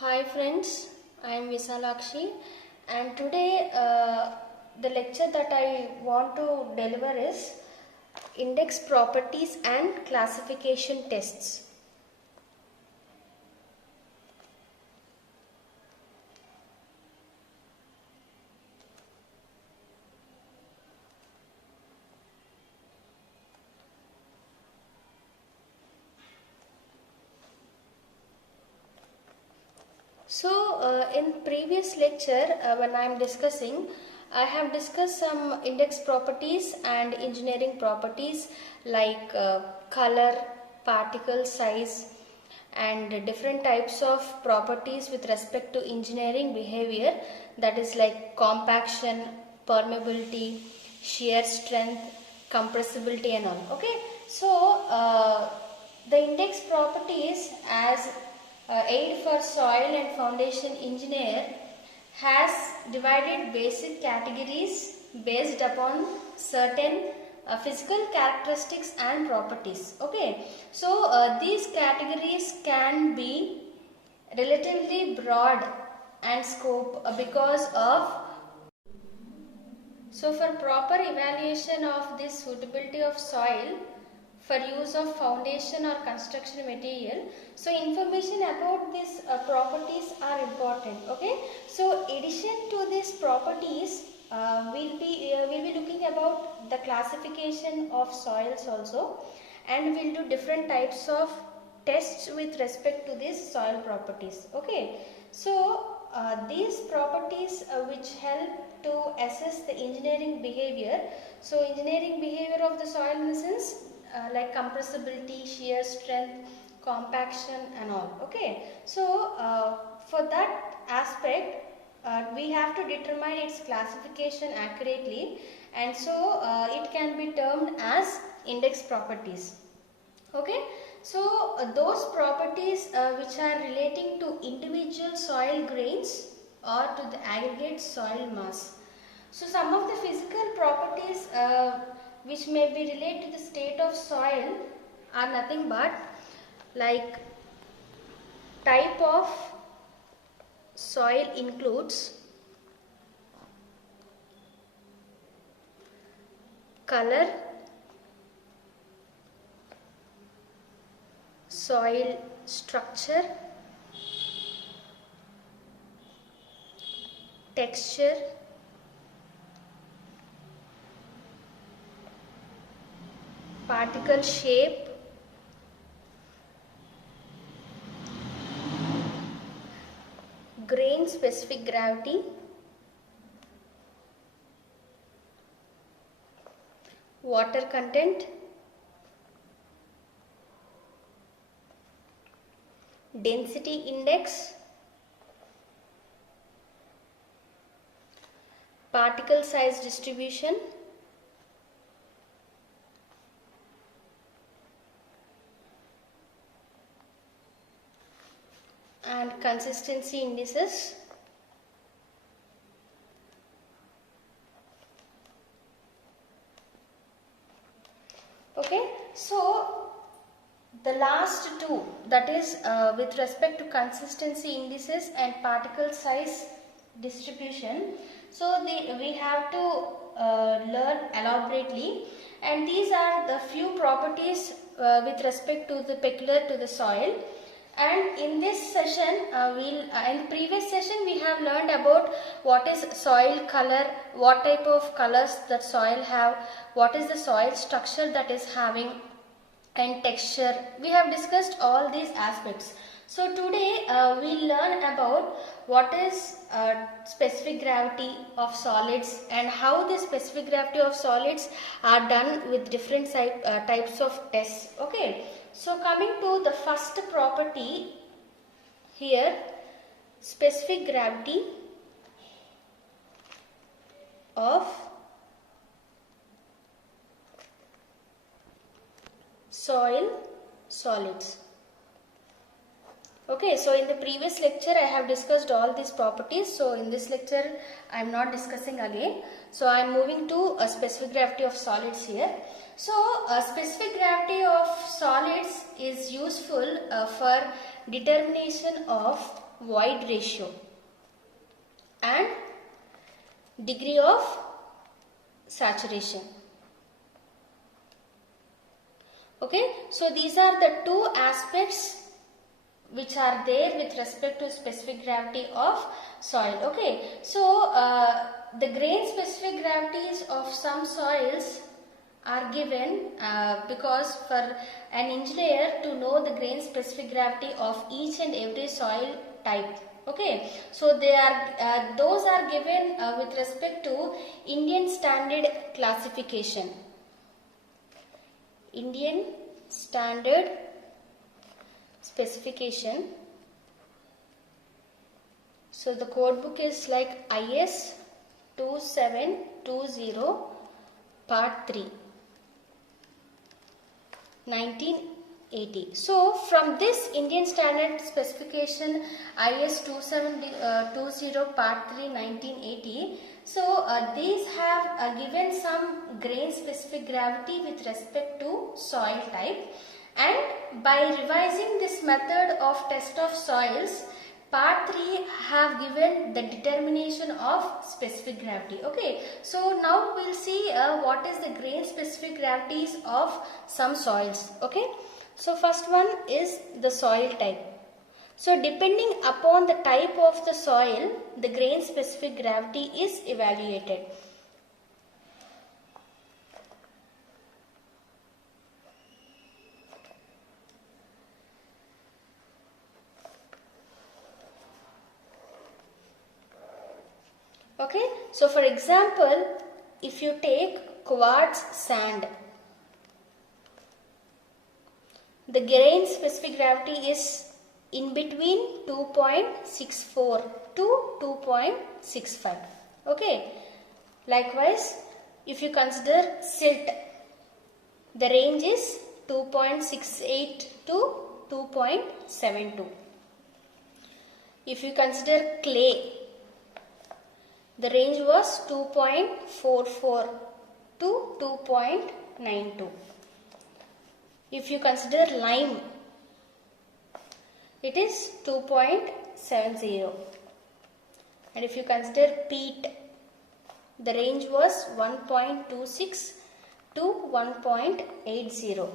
Hi friends, I am Visalakshi and today the lecture that I want to deliver is index properties and classification tests. So in previous lecture when I am discussing, I have discussed some index properties and engineering properties like color, particle size and different types of properties with respect to engineering behavior, that is like compaction, permeability, shear strength, compressibility and all. Okay, so the index properties as aid for soil and foundation engineer has divided basic categories based upon certain physical characteristics and properties. Okay, so these categories can be relatively broad and scope because of. So for proper evaluation of this suitability of soil for use of foundation or construction material, so information about these properties are important. Okay, so addition to these properties we'll be looking about the classification of soils also, and we'll do different types of tests with respect to these soil properties. Okay, so these properties which help to assess the engineering behavior. So engineering behavior of the soil in the sense like compressibility, shear strength, compaction and all. Okay, so for that aspect we have to determine its classification accurately, and so it can be termed as index properties. Okay, so those properties which are relating to individual soil grains or to the aggregate soil mass. So some of the physical properties which may be related to the state of soil are nothing but like type of soil includes color, soil structure, texture, particle shape, grain specific gravity, water content, density index, particle size distribution, and consistency indices. Okay, so the last two, that is with respect to consistency indices and particle size distribution, so we have to learn elaborately, and these are the few properties with respect to the peculiar to the soil. And in this session in the previous session we have learned about what is soil color, what type of colors that soil have, what is the soil structure that is having, and texture. We have discussed all these aspects. So today we'll learn about what is specific gravity of solids and how the specific gravity of solids are done with different types of tests. Okay, so coming to the first property here, specific gravity of soil solids. Okay, so in the previous lecture I have discussed all these properties, so in this lecture I am not discussing again. So I am moving to a specific gravity of solids here. So a specific gravity of solids is useful for determination of void ratio and degree of saturation. Okay, so these are the two aspects which are there with respect to specific gravity of soil. Okay, so the grain specific gravities of some soils are given because for an engineer to know the grain specific gravity of each and every soil type. Okay, so they are those are given with respect to Indian Standard Classification. Indian Standard Specification. So the code book is like IS 2720 part 3 1980. So from this Indian Standard Specification IS 2720 part 3 1980, so these have given some grain specific gravity with respect to soil type, and by revising this method of test of soils, part 3 have given the determination of specific gravity. Okay, so now we'll see what is the grain specific gravities of some soils. Okay, so first one is the soil type. So depending upon the type of the soil, the grain specific gravity is evaluated. Okay, so for example, if you take quartz sand, the grain specific gravity is in between 2.64 to 2.65. Okay, likewise, if you consider silt, the range is 2.68 to 2.72. If you consider clay, the range was 2.44 to 2.92. If you consider lime, it is 2.70. And if you consider peat, the range was 1.26 to 1.80.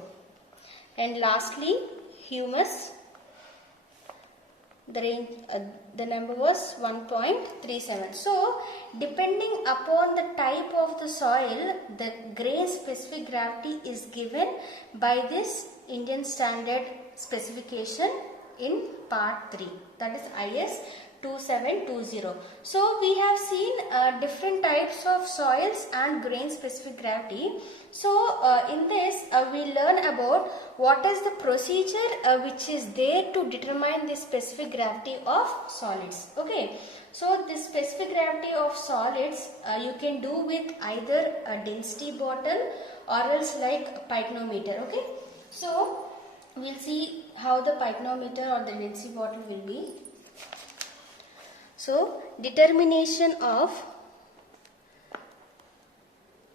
And lastly, humus, the range, the number was 1.37. So depending upon the type of the soil, the grain specific gravity is given by this Indian Standard Specification in part 3, that is IS 2720. So we have seen different types of soils and grain specific gravity. So in this we learn about what is the procedure which is there to determine the specific gravity of solids. Okay, so this specific gravity of solids you can do with either a density bottle or else like pycnometer. Okay, so we'll see how the pycnometer or the density bottle will be. So determination of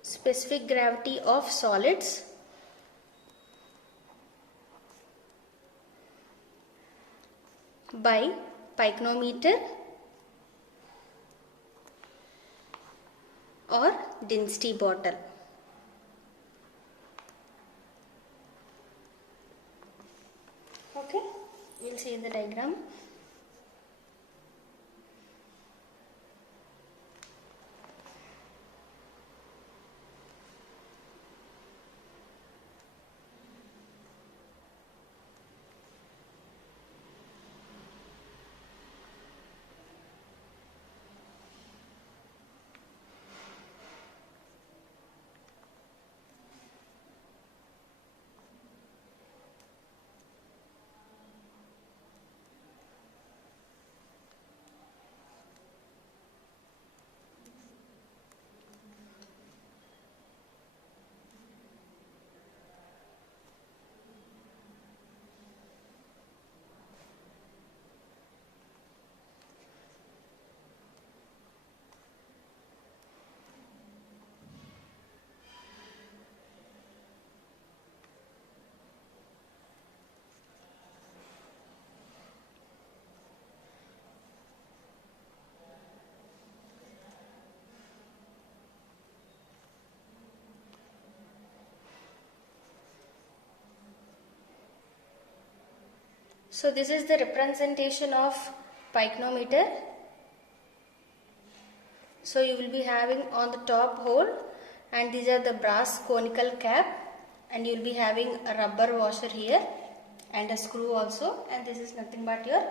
specific gravity of solids by pycnometer or density bottle. Okay, we'll see in the diagram. So this is the representation of pycnometer. So you will be having on the top hole, and these are the brass conical cap, and you will be having a rubber washer here and a screw also, and this is nothing but your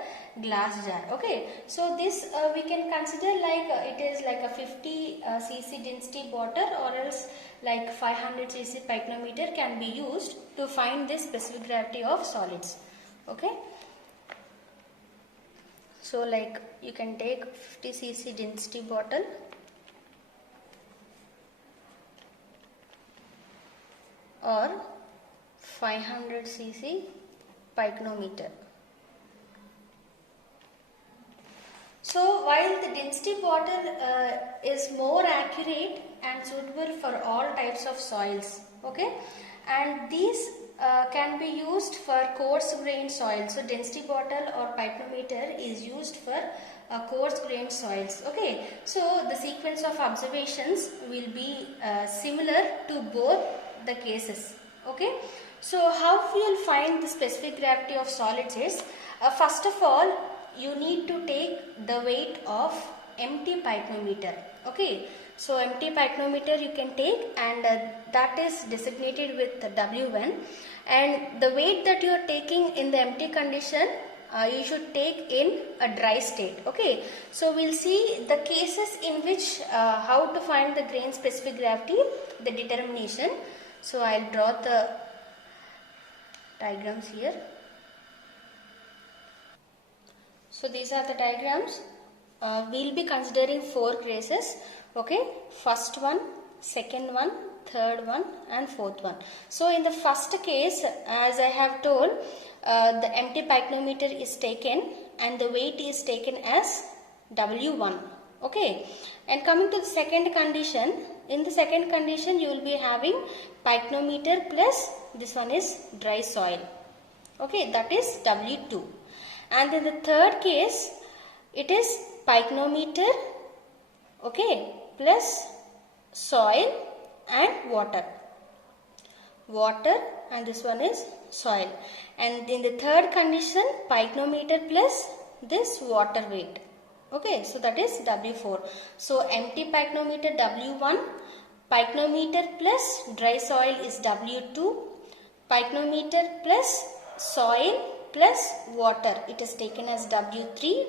glass jar. Okay, so this we can consider like it is like a 50 cc density bottle, or else like 500 cc pycnometer can be used to find the specific gravity of solids. Okay, so like you can take 50 cc density bottle or 500 cc pycnometer. So while the density bottle is more accurate and suitable for all types of soils, okay, and these can be used for coarse grained soils. So density bottle or pycnometer is used for coarse grained soils. Okay, so the sequence of observations will be similar to both the cases. Okay, so how we will find the specific gravity of solids is first of all you need to take the weight of empty pycnometer. Okay, so empty pycnometer you can take, and that is designated with W1, and the weight that you are taking in the empty condition you should take in a dry state. Okay, so we'll see the cases in which how to find the grain specific gravity, the determination. So I'll draw the diagrams here. So these are the diagrams. We'll be considering 4 cases. Okay, first one, second one, third one, and fourth one. So in the first case, as I have told, the empty pycnometer is taken and the weight is taken as W1. Okay, and coming to the second condition, in the second condition you will be having pycnometer plus this one is dry soil. Okay, that is W2. And in the third case, it is pycnometer, okay, plus soil and water. Water, and this one is soil. And in the third condition, pycnometer plus this water weight. Okay, so that is W4. So empty pycnometer W1, pycnometer plus dry soil is W2, pycnometer plus soil plus water, it is taken as W3,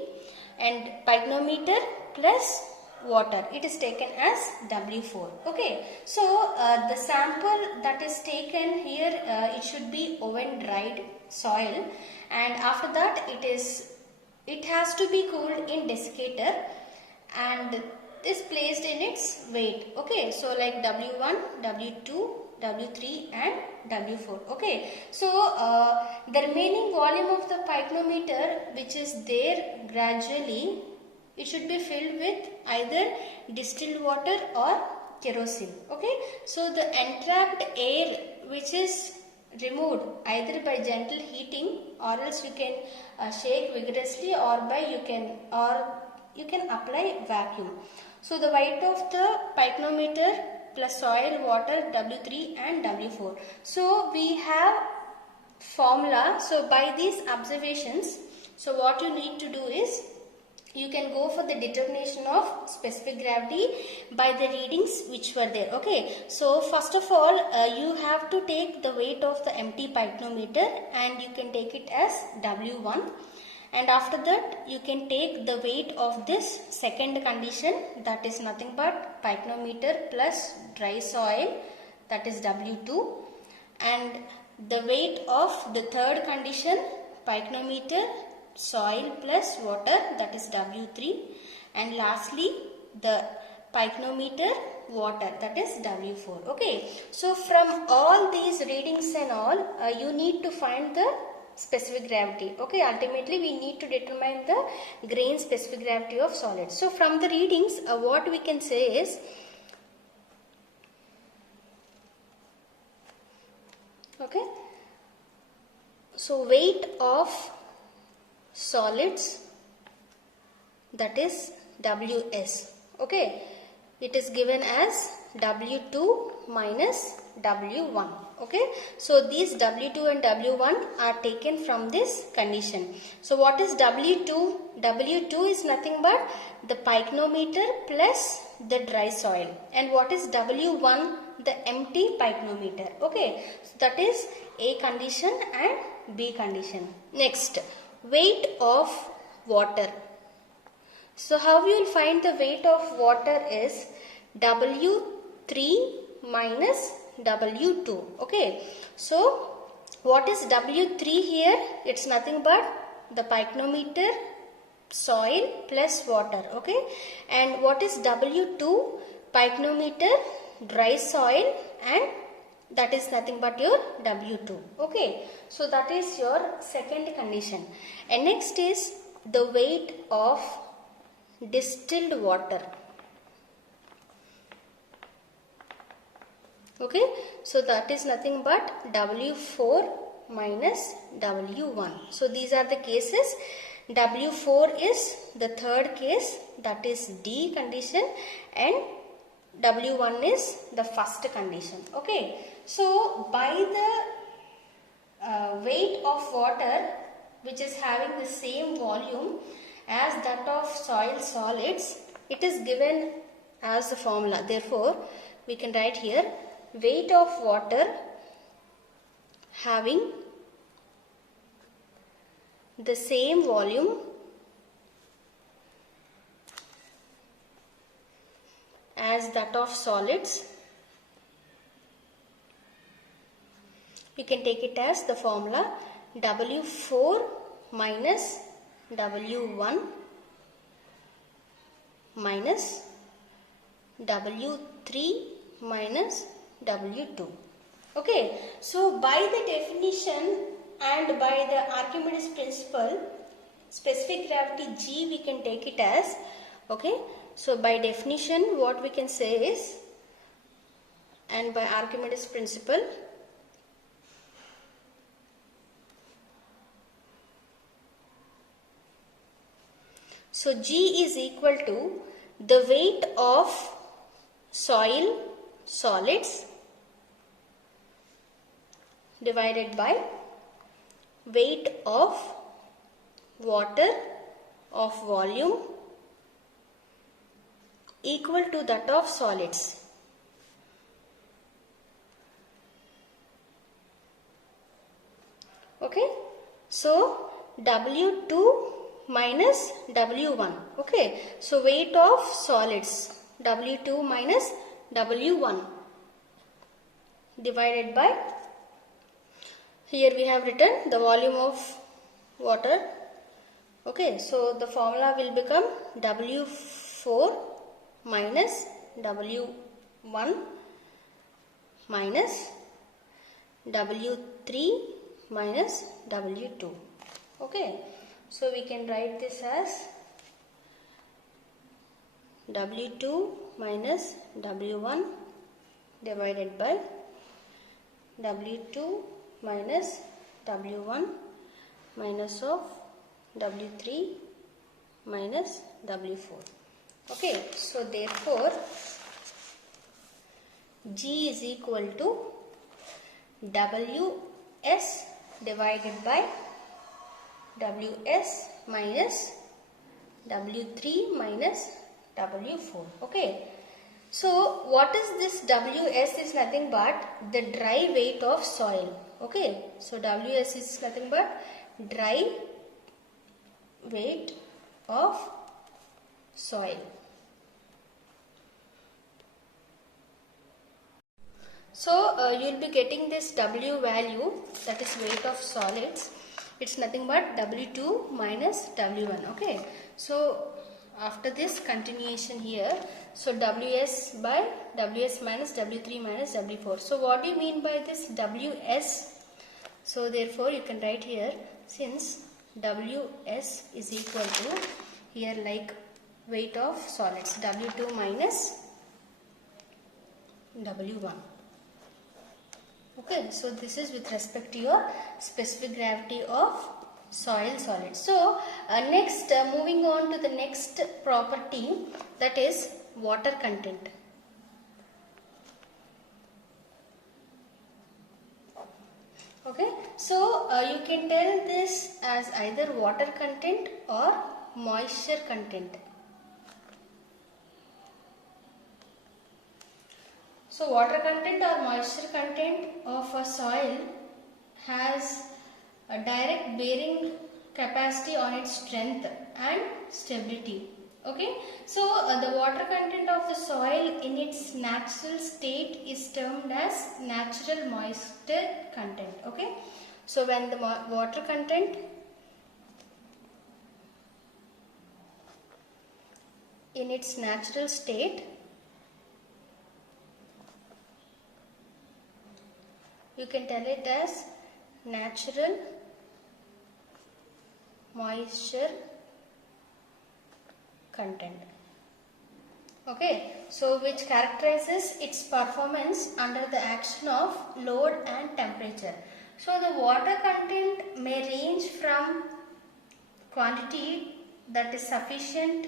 and pycnometer plus water, it is taken as W4. Okay, so the sample that is taken here, it should be oven dried soil, and after that it has to be cooled in desiccator and is placed in its weight. Okay, so like W1, W2, W3 and W4. Okay, so the remaining volume of the pycnometer which is there gradually, it should be filled with either distilled water or kerosene. Okay, so the entrapped air which is removed either by gentle heating, or else you can shake vigorously, or you can apply vacuum. So the weight of the pycnometer plus soil, water, W3 and W4. So we have formula. So by these observations, so what you need to do is you can go for the determination of specific gravity by the readings which were there. Okay, so first of all you have to take the weight of the empty pycnometer and you can take it as W1, and after that you can take the weight of this second condition, that is nothing but pycnometer plus dry soil, that is W2, and the weight of the third condition, pycnometer soil plus water, that is W3, and lastly the pycnometer water, that is W4. Okay, so from all these readings and all you need to find the specific gravity. Okay, ultimately we need to determine the grain specific gravity of solids. So from the readings what we can say is, okay, so weight of solids, that is Ws. Okay, it is given as W2 minus W1. Okay, so these W2 and W1 are taken from this condition. So what is W2? W2 is nothing but the pycnometer plus the dry soil. And what is W1? The empty pycnometer. Okay, so that is A condition and B condition. Next, weight of water. So how you will find the weight of water is W3 minus W2. Okay, so what is W3 here? It's nothing but the pycnometer, soil plus water. Okay, and what is W2? Pycnometer, dry soil, and that is nothing but your W2. Okay, so that is your second condition. And next is the weight of distilled water. Okay, so that is nothing but W4 minus W1. So these are the cases. W4 is the third case, that is D condition, and W1 is the first condition. Okay, so by the weight of water which is having the same volume as that of soil solids, it is given as the formula. Therefore, we can write here weight of water having the same volume as that of solids. You can take it as the formula W4 minus W1 minus W3 minus W2. Okay, so by the definition and by the Archimedes principle, specific gravity G we can take it as, okay, so by definition what we can say is, and by Archimedes principle, so G is equal to the weight of soil solids divided by weight of water of volume equal to that of solids. Okay, so W2 minus W1. Okay, so weight of solids, W2 minus W1 divided by, here we have written the volume of water. Okay, so the formula will become W4 minus W1 minus W3 minus W2. Okay, so we can write this as W2 minus W1 divided by W2 minus W1 minus of W3 minus W4. Okay, so therefore G is equal to Ws divided by Ws minus W3 minus W4. Okay, so what is this Ws? Is nothing but the dry weight of soil. Okay, so Ws is nothing but dry weight of soil. So you will be getting this W value, that is weight of solids. It's nothing but W2 minus W1. Okay, so after this continuation here, so Ws by Ws minus W3 minus W4. So what do you mean by this Ws? So therefore you can write here, since Ws is equal to, here like weight of solids, W2 minus W1. Okay, so this is with respect to your specific gravity of soil solids. So next moving on to the next property, that is water content. So you can tell this as either water content or moisture content. So water content or moisture content of a soil has a direct bearing capacity on its strength and stability. Okay, so the water content of the soil in its natural state is termed as natural moisture content. Okay, so when the water content in its natural state, you can tell it as natural moisture content. Okay, so which characterizes its performance under the action of load and temperature. So the water content may range from quantity that is sufficient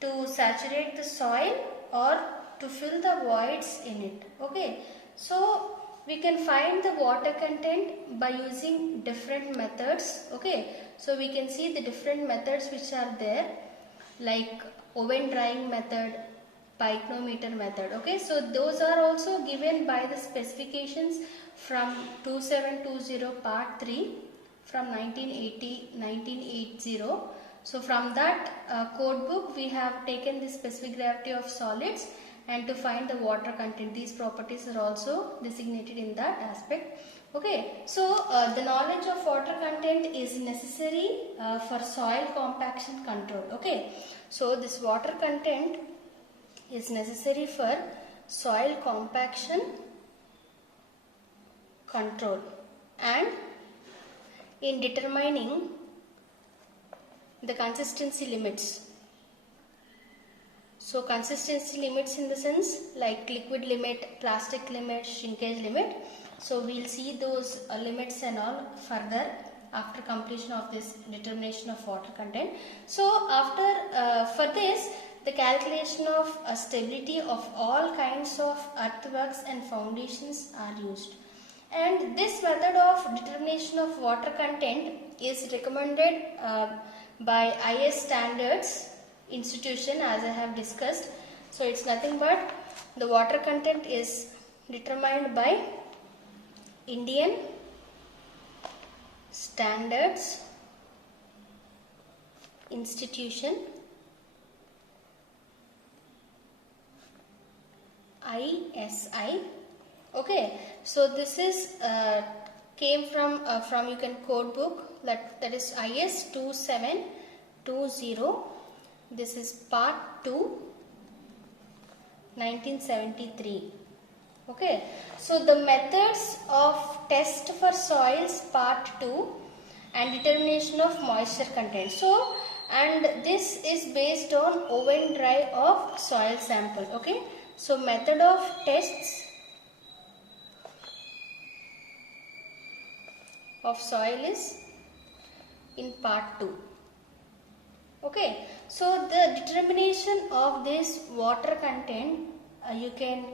to saturate the soil or to fill the voids in it. Okay, so we can find the water content by using different methods. Okay, so we can see the different methods which are there, like oven drying method, pycnometer method. Okay, so those are also given by the specifications from 2720 part 3 from 1980. So from that code book we have taken the specific gravity of solids, and to find the water content, these properties are also designated in that aspect. Okay, so the knowledge of water content is necessary for soil compaction control. Okay, so this water content is necessary for soil compaction control and in determining the consistency limits. So consistency limits in the sense like liquid limit, plastic limit, shrinkage limit. So we'll see those limits and all further after completion of this determination of water content. So after for this, the calculation of stability of all kinds of earthworks and foundations are used. And this method of determination of water content is recommended by IS standards institution, as I have discussed. So it's nothing but the water content is determined by Indian Standards Institution, ISI. Okay, so this is came from you can code book that is IS 2720. This is part 2, 1973. Okay, so the methods of test for soils part 2 and determination of moisture content. So, and this is based on oven dry of soil sample. Okay, so method of tests of soil is in part 2. Okay, so the determination of this water content you can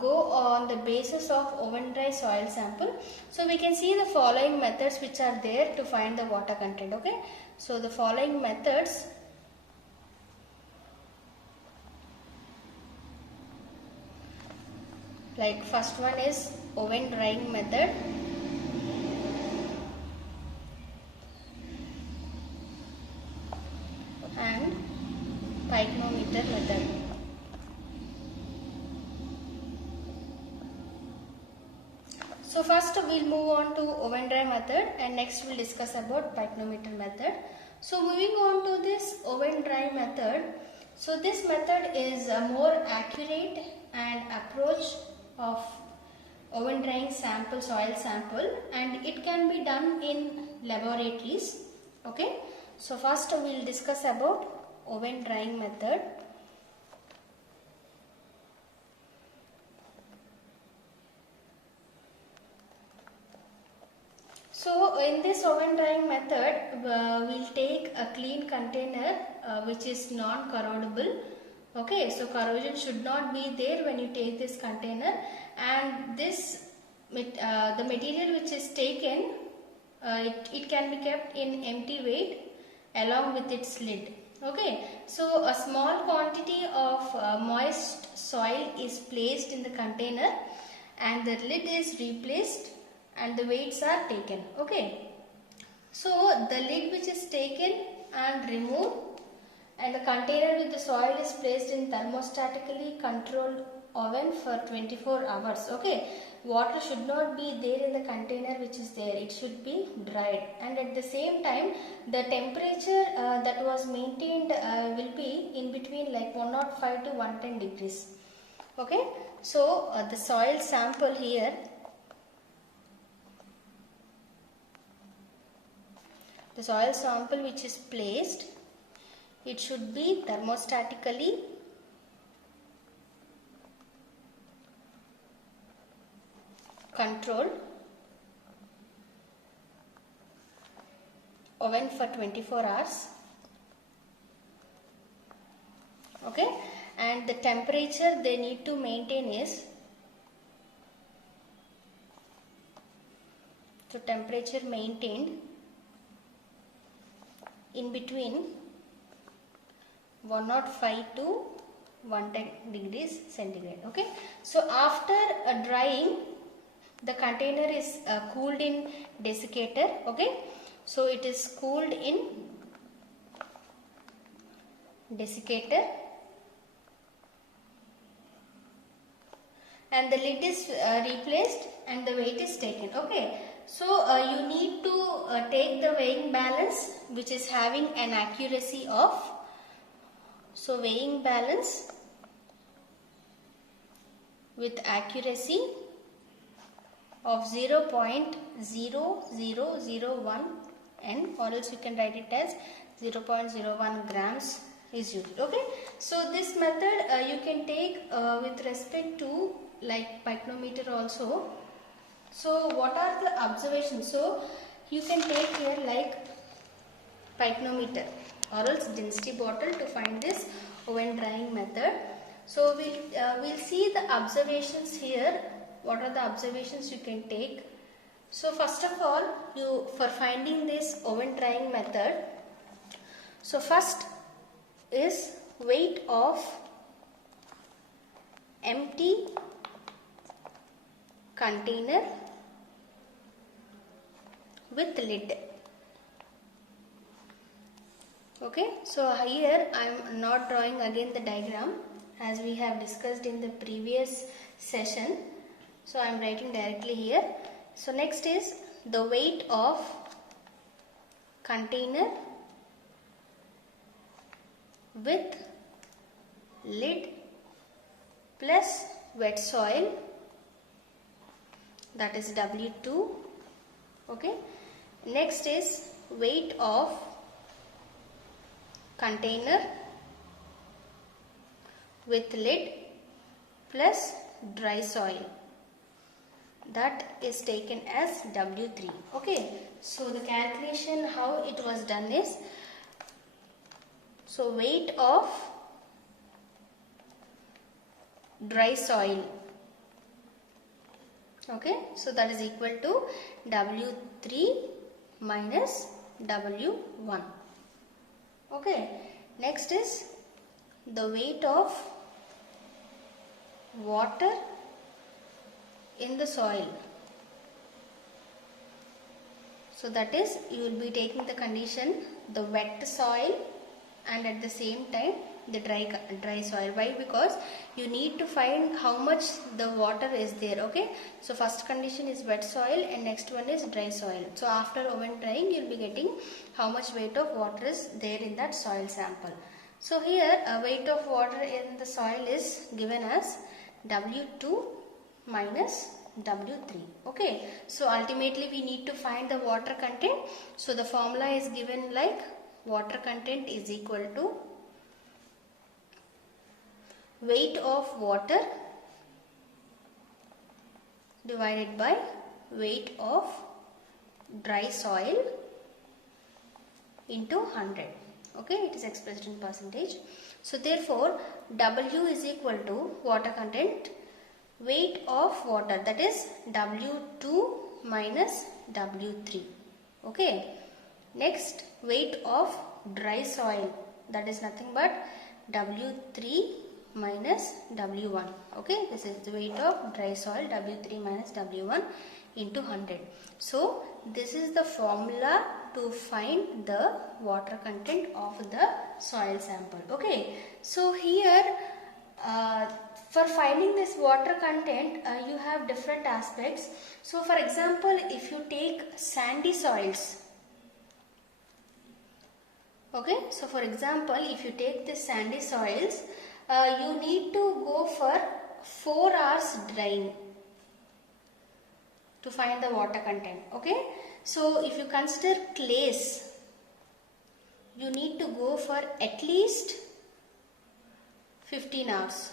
go on the basis of oven dry soil sample. So we can see the following methods which are there to find the water content. Okay, so the following methods like first one is oven drying method. And pycnometer method. So first we'll move on to oven dry method, and next we'll discuss about pycnometer method. So moving on to this oven dry method, so this method is a more accurate and approach of oven drying sample, soil sample, and it can be done in laboratories. Okay. So first we will discuss about oven drying method. So in this oven drying method, we'll take a clean container which is non-corrodable. Okay, so corrosion should not be there when you take this container, and this the material which is taken it can be kept in empty weight along with its lid. Okay, so a small quantity of moist soil is placed in the container and the lid is replaced and the weights are taken. Okay, so the lid which is taken and removed and the container with the soil is placed in thermostatically controlled oven for 24 hours. Okay, water should not be there in the container which is there, it should be dried, and at the same time the temperature that was maintained will be in between like 105 to 110 degrees. Okay, so the soil sample here, the soil sample which is placed, it should be thermostatically controlled oven for 24 hours. Okay, and the temperature they need to maintain is, so temperature maintained in between 105 to 110 degrees centigrade. Okay, so after drying, the container is cooled in desiccator. Okay, so it is cooled in desiccator and the lid is replaced and the weight is taken. Okay, so you need to take the weighing balance which is having an accuracy of, so weighing balance with accuracy of 0.0001 n, or else you can write it as 0.01 grams is used. Okay, so this method you can take with respect to like pycnometer also. So what are the observations? So you can take here like pycnometer or else density bottle to find this oven drying method. So we'll see the observations here. What are the observations you can take? So first of all, you for finding this oven drying method, so first is weight of empty container with lid. Okay, so here I am not drawing again the diagram as we have discussed in the previous session. So I am writing directly here. So next is the weight of container with lid plus wet soil, that is W2. Okay, next is weight of container with lid plus dry soil, that is taken as W3. Okay, so the calculation how it was done is, so weight of dry soil, okay, so that is equal to W3 minus W1. Okay, next is the weight of water in the soil. So that is, you will be taking the condition the wet soil and at the same time the dry soil. Why? Because you need to find how much the water is there. Okay, so first condition is wet soil and next one is dry soil. So after oven drying, you will be getting how much weight of water is there in that soil sample. So here a weight of water in the soil is given as W2 minus W3. Okay, so ultimately we need to find the water content. So the formula is given like water content is equal to weight of water divided by weight of dry soil into 100. Okay, it is expressed in percentage. So therefore W is equal to water content weight of water, that is W2 minus W3. Okay. Next, weight of dry soil, that is nothing but W3 minus W1. Okay, this is the weight of dry soil, W3 minus W1 into 100. So this is the formula to find the water content of the soil sample. Okay, so here for finding this water content you have different aspects. So for example, if you take sandy soils, okay, so for example, if you take the sandy soils, you need to go for 4 hours drying to find the water content. Okay, so if you consider clays, you need to go for at least 15 hours.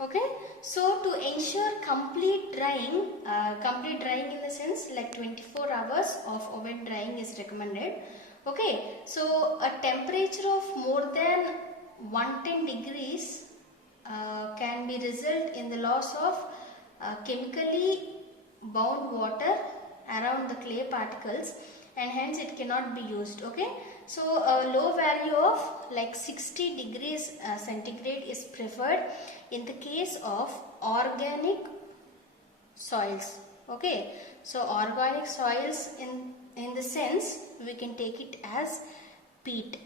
Okay, so to ensure complete drying in the sense like 24 hours of oven drying is recommended. Okay, so a temperature of more than 110 degrees can be result in the loss of chemically bound water around the clay particles, and hence it cannot be used. Okay, so a low value of like 60 degrees centigrade is preferred in the case of organic soils. Okay, so organic soils in the sense we can take it as peat.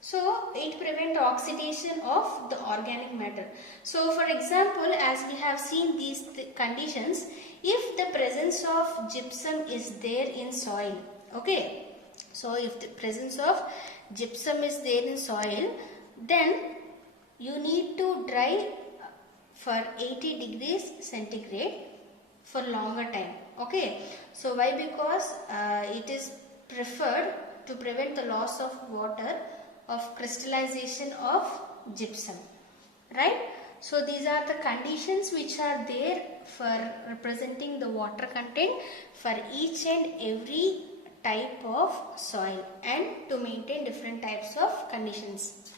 So it prevents oxidation of the organic matter. So for example, as we have seen these conditions, if the presence of gypsum is there in soil, okay, so if the presence of gypsum is there in soil, then you need to dry for 80 degrees centigrade for longer time. Okay, so why? Because it is preferred to prevent the loss of water of crystallization of gypsum, right? So these are the conditions which are there for representing the water content for each and every type of soil and to maintain different types of conditions.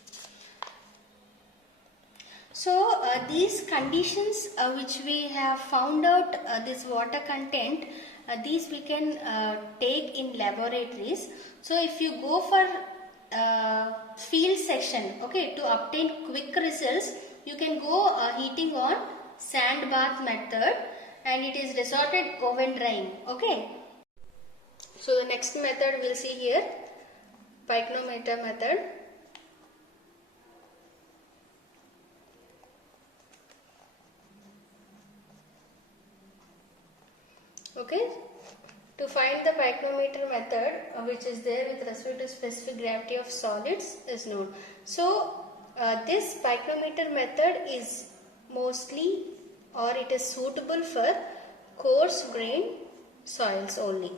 So these conditions which we have found out this water content, these we can take in laboratories. So if you go for field section, okay, to obtain quick results, you can go heating on sand bath method, and it is resorted oven drying. Okay, so the next method we'll see here, pycnometer method. Okay, to find the pycnometer method which is there with respect to specific gravity of solids is known. So this pycnometer method is mostly, or it is suitable for coarse grain soils only.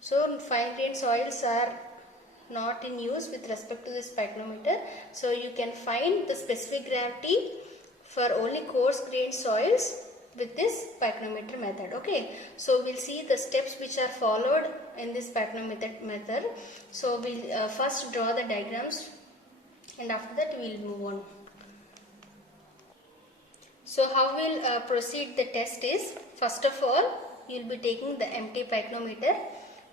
So fine grain soils are not in use with respect to this pycnometer. So you can find the specific gravity for only coarse grain soils with this pycnometer method. Okay, so we'll see the steps which are followed in this pycnometer method. So we'll first draw the diagrams, and after that we'll move on. So how we'll proceed the test is, first of all you'll be taking the empty pycnometer.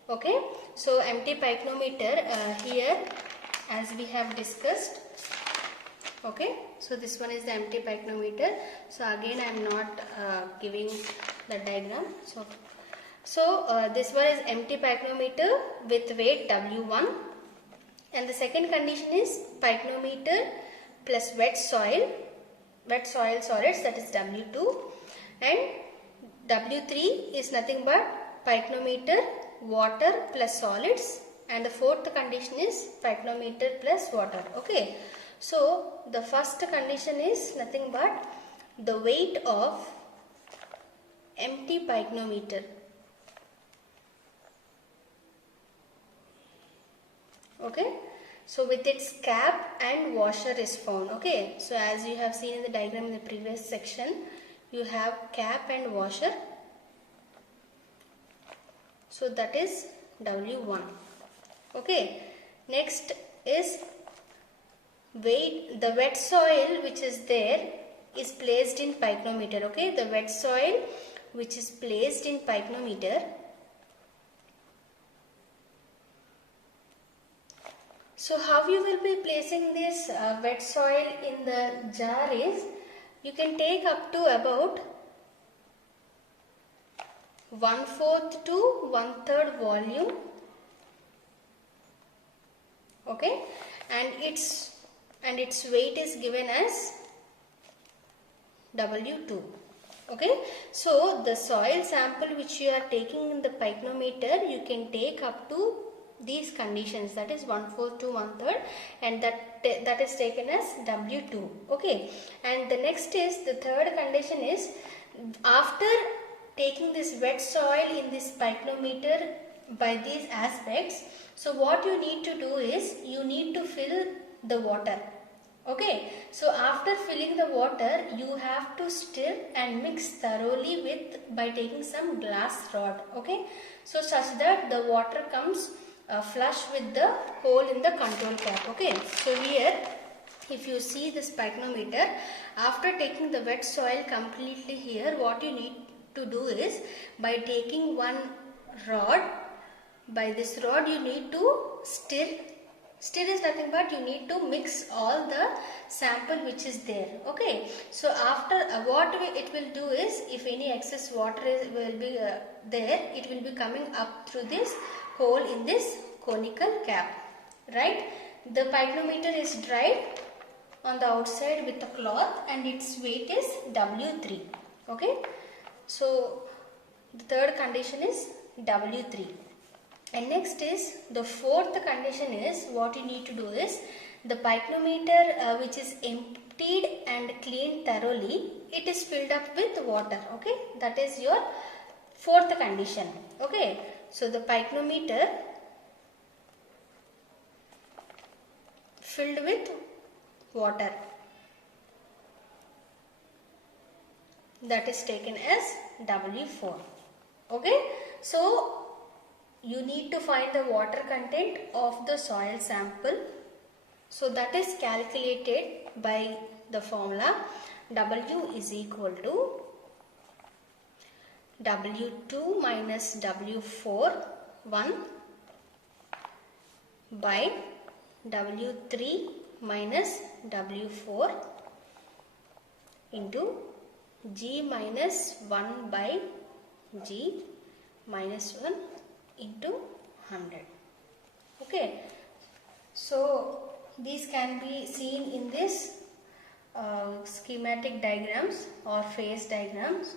Okay, so empty pycnometer here as we have discussed. Okay, so this one is the empty pycnometer. So again I am not giving the diagram. So this one is empty pycnometer with weight W1, and the second condition is pycnometer plus wet soil solids, that is W2, and W3 is nothing but pycnometer water plus solids, and the fourth condition is pycnometer plus water. Okay, so the first condition is nothing but the weight of empty pycnometer. Okay, so with its cap and washer is found. Okay, so as you have seen in the diagram in the previous section, you have cap and washer. So that is W1. Okay, next is weight. The wet soil which is there is placed in pycnometer. Okay, the wet soil which is placed in pycnometer. So how you will be placing this wet soil in the jar is, you can take up to about 1/4 to 1/3 volume, okay, and its weight is given as W2. Okay, so the soil sample which you are taking in the pycnometer, you can take up to these conditions, that is 1/4 to 1/3, and that is taken as W2. Okay, and the next is, the third condition is, after taking this wet soil in this pycnometer by these aspects, so what you need to do is, you need to fill the water. Okay, so after filling the water, you have to stir and mix thoroughly by taking some glass rod. Okay, so such that the water comes flush with the hole in the control cap. Okay, so here if you see this pycnometer, after taking the wet soil completely here, what you need to do is, by taking one rod, by this rod you need to stir is nothing but you need to mix all the sample which is there. Okay, so after what it will do is, if any excess water will be there, it will be coming up through this hole in this conical cap, right? The pycnometer is dried on the outside with a cloth and its weight is W3. Okay, so the third condition is W3. And next is, the fourth condition is, what you need to do is, the pycnometer which is emptied and cleaned thoroughly, it is filled up with water. Okay, that is your fourth condition. Okay, so the pycnometer filled with water, that is taken as W4. Okay, so you need to find the water content of the soil sample. So that is calculated by the formula W is equal to W2 minus W4 1 by W3 minus W4 into G minus 1 by G minus 1 into 100. Okay, so these can be seen in this schematic diagrams or phase diagrams.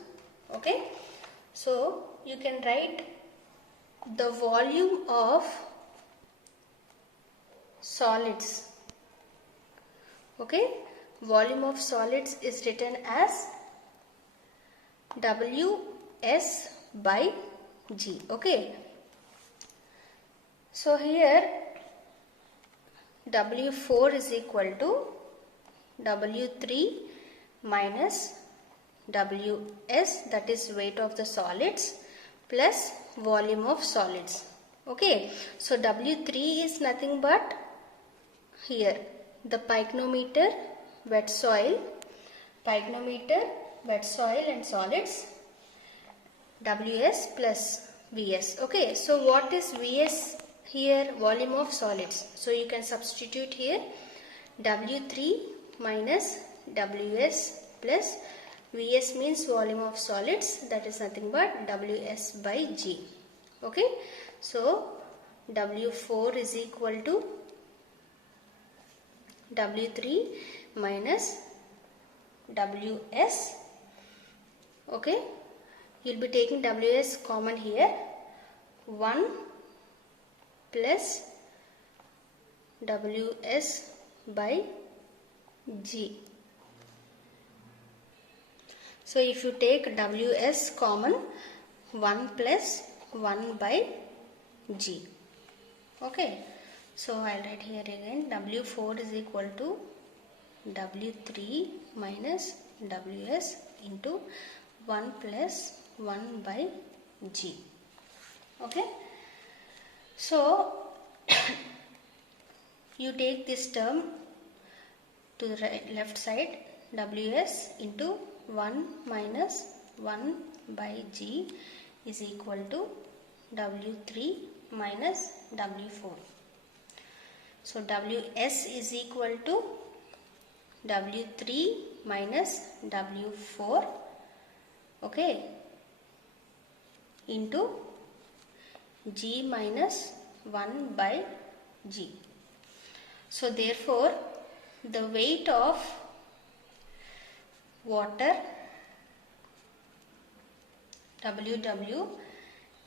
Okay, so you can write the volume of solids. Okay, volume of solids is written as Ws by G. Okay, so here W4 is equal to W3 minus Ws, that is weight of the solids, plus volume of solids. Okay, so W3 is nothing but here the pycnometer, wet soil, pycnometer, wet soil and solids, Ws plus Vs. Okay, so what is Vs here? Volume of solids. So you can substitute here W3 minus Ws plus Vs means volume of solids, that is nothing but Ws by G. Okay, so W4 is equal to W3 minus Ws. Okay, you will be taking Ws common here, 1 plus Ws by G. So if you take Ws common, 1 plus 1 by G. Okay, so I'll write here again, W4 is equal to W3 minus Ws into 1 plus 1 by G. Okay, so you take this term to the left side, Ws into 1 minus 1 by G is equal to W3 minus W4. So Ws is equal to W3 minus W4, okay, into G minus 1 by G. So therefore the weight of water WW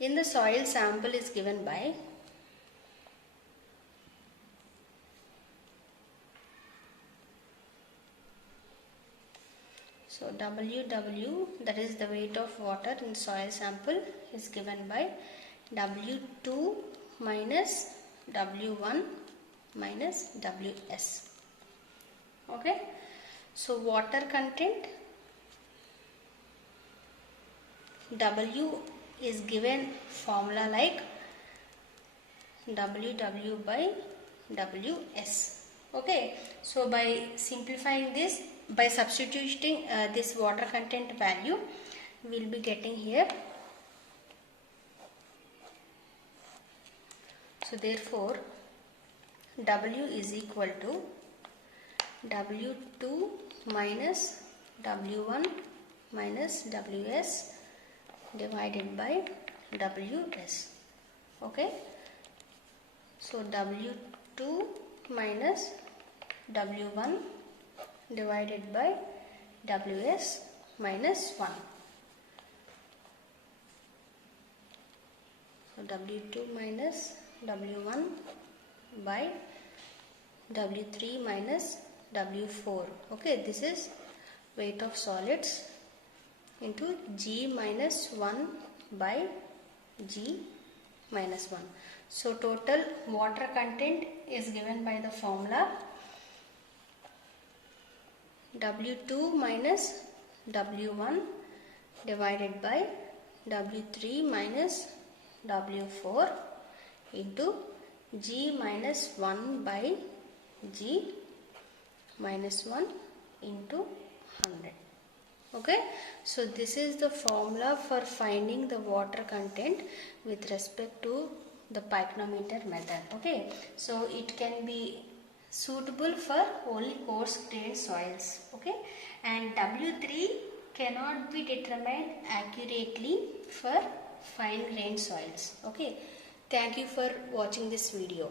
in the soil sample is given by WW, that is the weight of water in soil sample, is given by W2 minus W1 minus Ws. Okay, so water content W is given formula like WW by Ws. Okay, so by simplifying this, by substituting this water content value, we will be getting here. So therefore W is equal to W2 minus W1 minus Ws divided by Ws. Okay, so W2 minus W1 divided by Ws minus 1. So W2 minus W1 by W3 minus W4. Okay, this is weight of solids into G minus 1 by G minus 1. So total water content is given by the formula W2 minus W1 divided by W3 minus W4 into G minus 1 by G minus 1 into 100. Okay, so this is the formula for finding the water content with respect to the pycnometer method. Okay, so it can be suitable for only coarse grained soils. Okay, and W3 cannot be determined accurately for fine grained soils. Okay, thank you for watching this video.